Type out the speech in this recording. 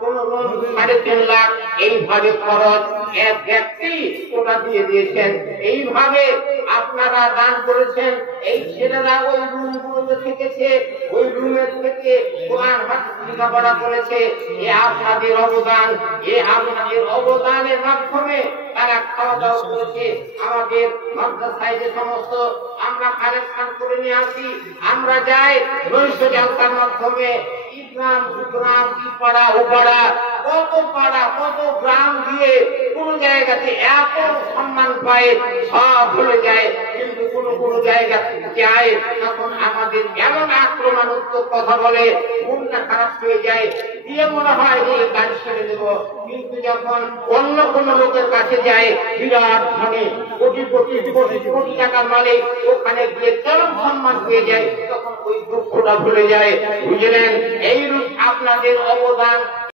কোন 3.5 লাখ এইভাবে খরচ এক ব্যক্তি ওটা দিয়ে দিয়েছেন। এইভাবে আপনারা দান করেছেন। এই ছেলেরা ওই রুমগুলোতে থেকেছে, ওই রুমের থেকে কোরআন হাদিস লেখাপড়া করেছে। এ আপনাদের অবদান, এ আপনাদের অবদানের মাধ্যমে তারা খাওয়া দাওয়া করেছে। আমাদের মাদ্রাসায় যে সমস্ত আমরা কালেকশন করে নিয়ে আসি, আমরা যাই নৈশ জালসার মাধ্যমে গ্রাম গ্রাম পাড়া উপাড়া কত গ্রাম দিয়ে কোন জায়গাতে এত সম্মান পায়, সব ভুলে যায়। কিন্তু কোন জায়গা যায় তখন আমাদের এমন আক্রমণাত্মক কথা বলে, মনটা খারাপ হয়ে যায়, দিয়ে মনে হয় যে কাজ ছেড়ে দেব। কিন্তু যখন অন্য কোন লোকের কাছে যায়, বিরাট ধনী কোটি কোটি টাকার মালিক, ওখানে গিয়ে চরম সম্মান পেয়ে যায়, তখন ওই দুঃখটা ভুলে যায়। বুঝলেন? এইরূপ আপনাদের অবদান।